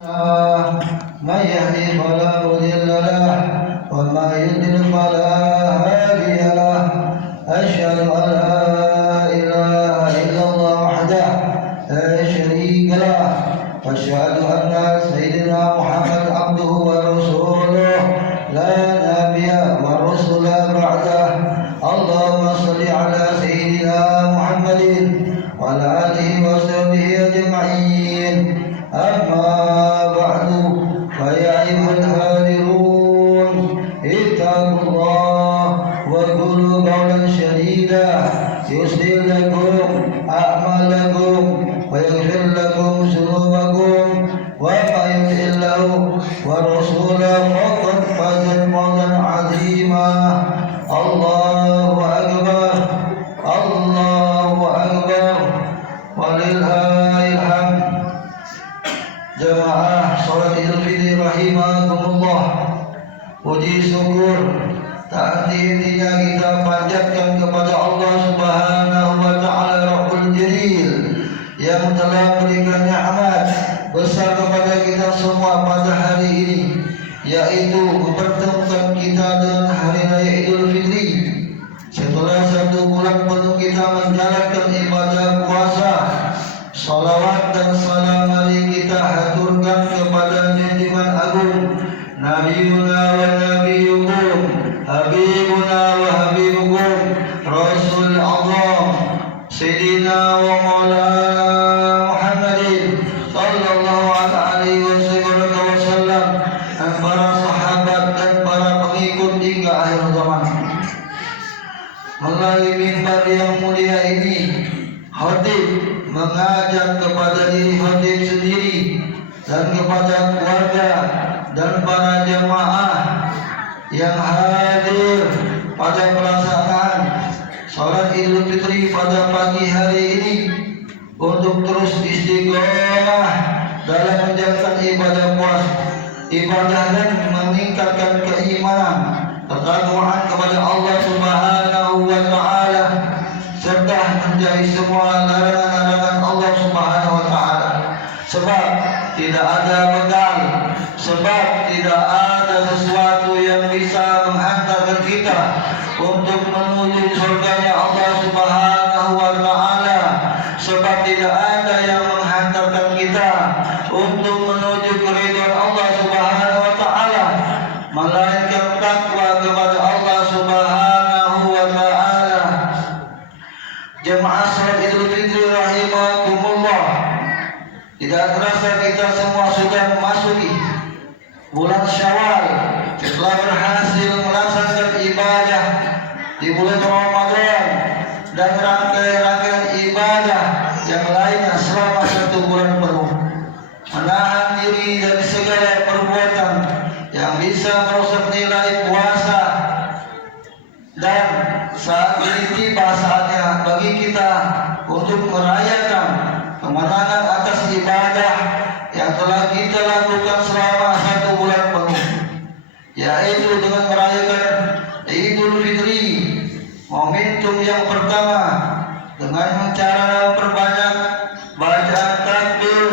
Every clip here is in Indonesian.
من يهدي فلا مضل له ومن يضلل فلا هادي له أشهد أن لا إله إلا الله وحده لا شريك له وأشهد أن سيدنا محمد عبده ورسوله لا نبي ورسول بعده اللهم صل على سيدنا محمد وعلى آله وصحبه أجمعين أما بعد فيا أيها الحاضرون اتقوا الله وقولوا قولا سديدا يصلح لكم أعمالكم ويغفر لكم ذنوبكم ومن يطع الله ورسوله فقد فاز فوزا عظيما الله أكبر الله أكبر ولله الحمد. Jamaah salat Idul Fitri rahimakumullah. Puji syukur tak henti-hentinya kita panjatkan kepada Allah Subhanahu wa taala Rabbul Jalil yang telah memberikan nikmat besar kepada kita semua pada hari ini, yaitu mempertemukan kita dengan hari raya Idul Fitri. Setelah 1 bulan penuh kita menjalankan ibadah puasa, salawat dan salam mari kita haturkan kepada junjungan agung Nabiuna wa nabiyukum Habibuna wa habibukum Rasul Azam Sayyidina wa Maulana Muhammadin sallallahu alaihi wasallam dan para sahabat dan para pengikut hingga akhir zaman. Melalui mimbar yang mulia ini, khatib mengajak kepada diri khatib sendiri dan kepada keluarga dan para jemaah yang hadir pada pelaksanaan salat Idul Fitri pada pagi hari ini untuk terus istiqomah dalam menjalankan ibadah dan meningkatkan keimanan, ketakwaan kepada Allah Subhanahu wa taala serta menjauhi semua larangan-larangan Allah Subhanahu wa taala. Sebab tidak ada bekal, sebab tidak ada sesuatu yang bisa menghantarkan kita untuk menuju surganya Allah Subhanahu wa taala. Sebab tidak ada yang menghantarkan kita untuk menuju keridhaan Allah Subhanahu wa taala melainkan takwa kepada Allah Subhanahu wa taala. Jemaah salat Idul Fitri rahimakumullah, tidak terasa kita semua sudah memasuki bulan Syawal setelah berhasil melaksanakan ibadah di bulan Ramadan dan rangkaian ibadah yang lainnya selama 1 bulan penuh. Menahan diri dari segala perbuatan yang bisa merusak nilai puasa, dan saat ini tiba saatnya bagi kita untuk merayakan kemenangan atas ibadah yang telah kita lakukan selama 1 bulan penuh, yaitu dengan merayakan Idul Fitri. Momentum yang pertama dengan cara memperbanyak bacaan takbir,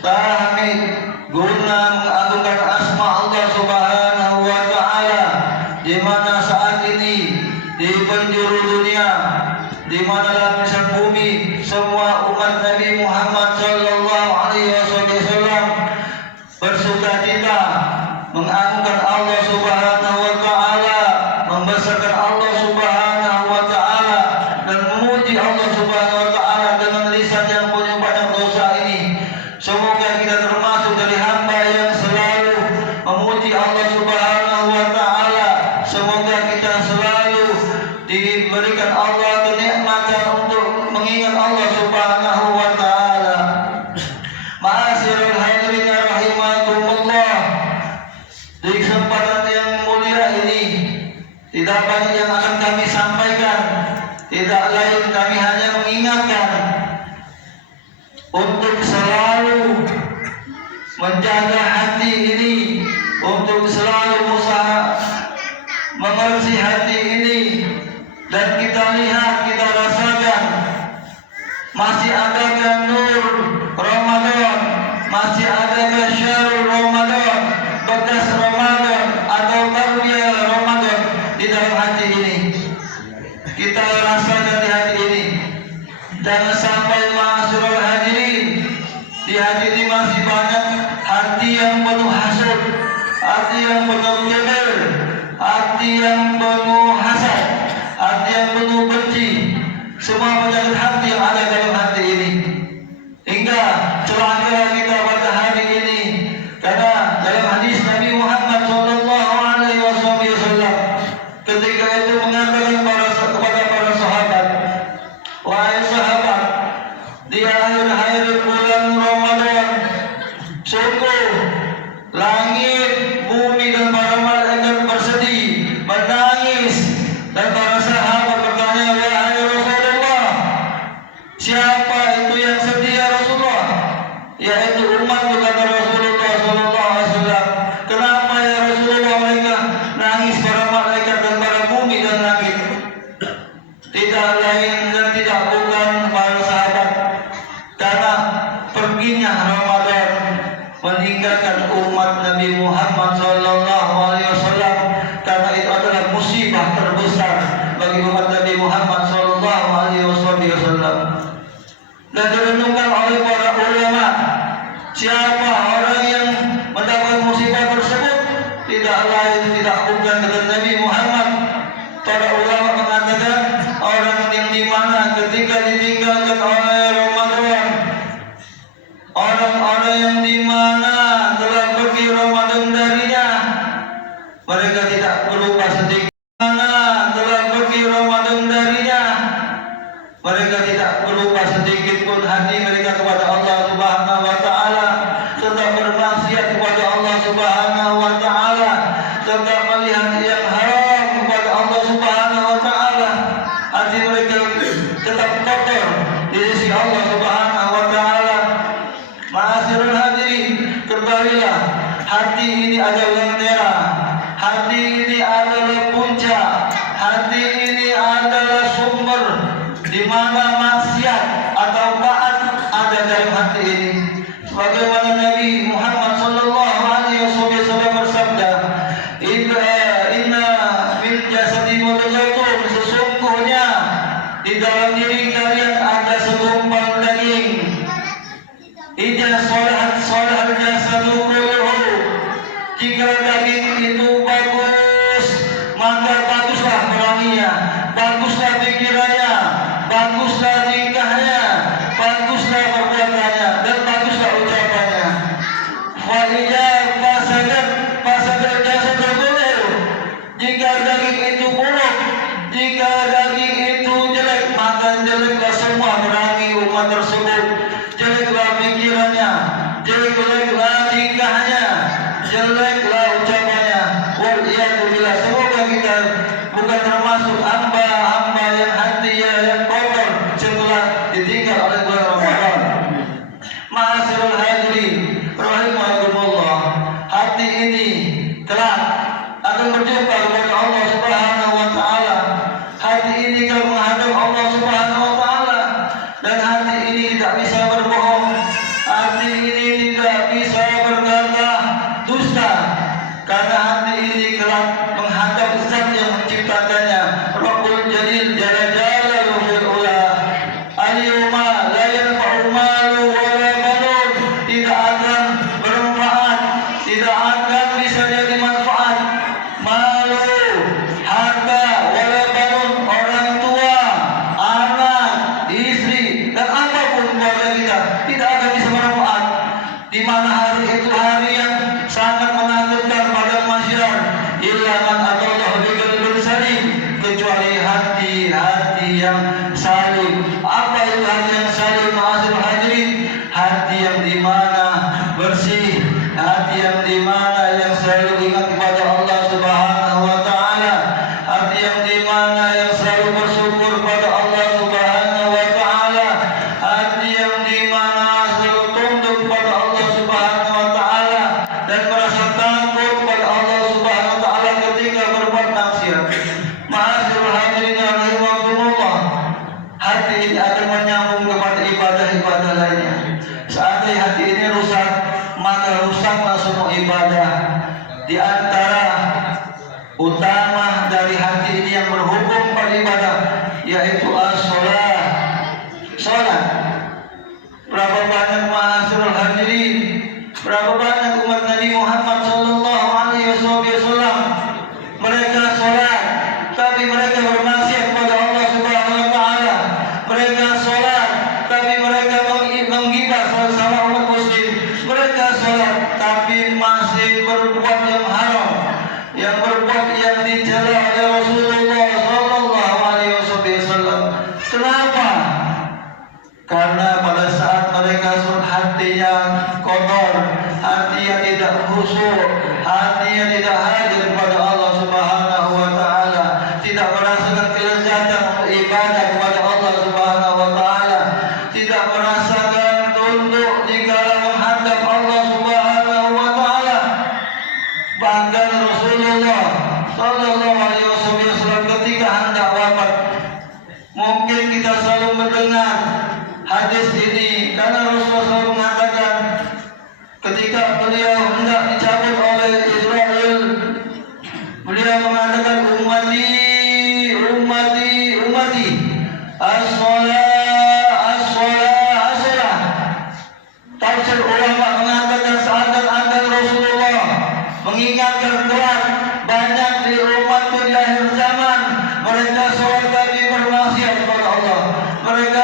tahmid guna mengagungkan asma Allah Subhanahu wa taala, di mana saat ini di penjuru dunia, di mana lapisan bumi, semua umat Nabi Muhammad sallallahu alaihi wasallam bersukacita mengagungkan Allah Subhanahu wa taala, membesarkan Allah Subhanahu wa taala dan memuji Allah Subhanahu wa taala dengan lisan yang punya banyak dosa ini. Semoga kita termasuk dari hamba yang selalu memuji Allah Subhanahu wa taala. Semoga kita selalu diberikan Allah kenikmatan untuk mengingat Allah Subhanahu wa taala. Ma'asyiral hadirin rahimakumullah, di kesempatan yang mulia ini tidak banyak yang akan kami sampaikan, tidak lain kami hanya mengingatkan untuk selalu menjaga hati ini, untuk selalu berusaha mengerti hati ini, dan kita lihat, kita rasakan masih ada nur Ramadan masih ada syahrul Ramadan, bekas Ramadan atau tarbiyah Ramadan di dalam hati ini. Kita rasakan di hati ini. Jangan sampai ma'asyiral hadirin, di hati ini masih banyak hati yang penuh hasud, hati yang penuh kibir, hati yang penuh hasad, hati yang penuh benci. Semua penyakit hati yang ada dalam hati ini. Hingga celaka kita pada hari ini, karena dalam hadis Nabi Muhammad SAW ketika itu mengatakan kepada para sahabat, wahai sahabat, di akhir-akhir bulan Ramadan, sungguh langit, bumi dan para malaikat bersedih, menangis. Dan para sahabat bertanya, wahai Rasulullah, siapa itu yang sedih ya Rasulullah? Yaitu umat, kata Rasulullah SAW. Kenapa ya Rasulullah mereka nangis, para malaikat dan para bumi dan langit? Tidak lain dan tidak bukan para sahabat, karena perginya Ramadan meninggalkan umat Nabi Muhammad SAW. Karena itu adalah musibah terbesar bagi umat Nabi Muhammad SAW. Dan direnungkan oleh para ulama, siapa orang yang mendapat musibah tersebut? Tidak lain tidak bukan kata Nabi Muhammad. Para ulama mengatakan orang yang dimana ketika ditinggalkan oleh Ramadan, orang-orang yang dimana telah pergi Ramadan darinya, mereka tidak berupa sedikit. Mana telah pergi Ramadan darinya, mereka tidak berupa sedikit pun hati mereka kepada Allah Subhanahu wa taala, tetap bermaksiat kepada Allah Subhanahu wa taala, tetap melihat yang haram kepada Allah Subhanahu wa taala. Hati mereka tetap kotor di sisi Allah Subhanahu wa taala. Ma'asyiral hadirin, ketahuilah hati ini adalah lentera, hati ini adalah puncak, hati ini adalah sumber di mana maksiat atau taat ada dalam hati ini. Sebagaimana Nabi Muhammad SAW bersabda, Inna fil jasadi mudghah, sesungguhnya di dalam diri kalian ada segumpal daging. Idza salahat jasadu kulluhu, jika daging itu bagus, maka baguslah peranginya, baguslah pikirannya, baguslah tingkahnya, baguslah perbuatannya, dan baguslah ucapannya. Wa idza fasadat jasadu kulluhu, jika daging itu buruk, jika daging itu jelek, maka jeleklah semua perangi umat tersebut. Jeleklah pikirannya, jeleklah tingkahnya, jeleklah ucapannya. Wal-iyadu billah, semoga kita bukan termasuk hamba-hamba yang hatinya yang kotor setelah ditinggal oleh bulan Ramadan. Ma'asyiral hadirin rahimakumullah, hati ini kelak akan berjumpa kepada Allah Subhanahu wa taala. Hati ini kalau menghadap Allah Subhanahu wa taala, dan hati ini tidak bisa berbohong, hati ini tidak bisa berkata dusta, karena hati ini kelak menghadap Zat yang menciptakannya, Rabbul Jalil Jalla Jalaluhu fil ula. Al-yawma la yanfa'u malu wala banun, tidak akan bermanfaat, tidak akan bisa jadi manfaat malu, harta, wala banun, orang tua, anak, istri, dan apapun keluarga kita, tidak akan bisa bermanfaat. Di mana hari itu hari yang sangat menakutkan pada masyarakat. Illa man atallaha biqalbin salim, kecuali hati-hati yang salim. Apa itu hati yang salim? Ma'asyiral hadirin, hati yang dimana bersih, hati yang dimana yang selalu ingat kepada Allah Subhanahu wa taala, hati yang dimana yang selalu bersyukur pada Allah Subhanahu wa taala, hati yang dimana selalu tunduk kepada Allah Subhanahu wa taala dan merasa takut kepada Allah Subhanahu wa taala ketika berbuat maksiat. Ma'asyiral hadirin rahimakumullah, hati ini akan menyambung kepada ibadah-ibadah lainnya. Seandainya hati ini rusak, bersama semua ibadah. Di antara utama dari hati ini yang berhubung pada ibadah yaitu as-salat. Salat. Berapa banyak ma'asyiral hadirin, berapa banyak umat Nabi Muhammad sallallahu alaihi wasallam mereka salat tapi mereka bermaksiat kepada Allah Subhanahu wa taala. Mereka salat tapi mereka menggibah sesama umat muslim. Mereka salat tapi masih berbuat yang haram, yang berbuat yang dicela oleh Rasulullah sallallahu alaihi wasallam. Kenapa? Karena pada saat mereka sholat hatinya kotor, hatinya tidak khusyuk, hatinya tidak hadir kepada Allah Subhanahu wa taala, tidak merasakan kelezatan ibadah kepada Allah Subhanahu wa taala, tidak merasakan tunduk dikala menghadap Allah Subhanahu wa taala. Bahkan Rasulullah sallallahu alaihi wasallam ketika hendak wafat, mungkin kita selalu mendengar hadis ini karena Rasulullah SAW mengatakan ketika beliau hendak dicabut oleh Israel, beliau mengatakan ummati as-salah. Tafsir ulama mengatakan seakan-akan Rasulullah mengingatkan keras banyak di umatku di akhir zaman mereka sholat tapi bermaksiat kepada Allah, mereka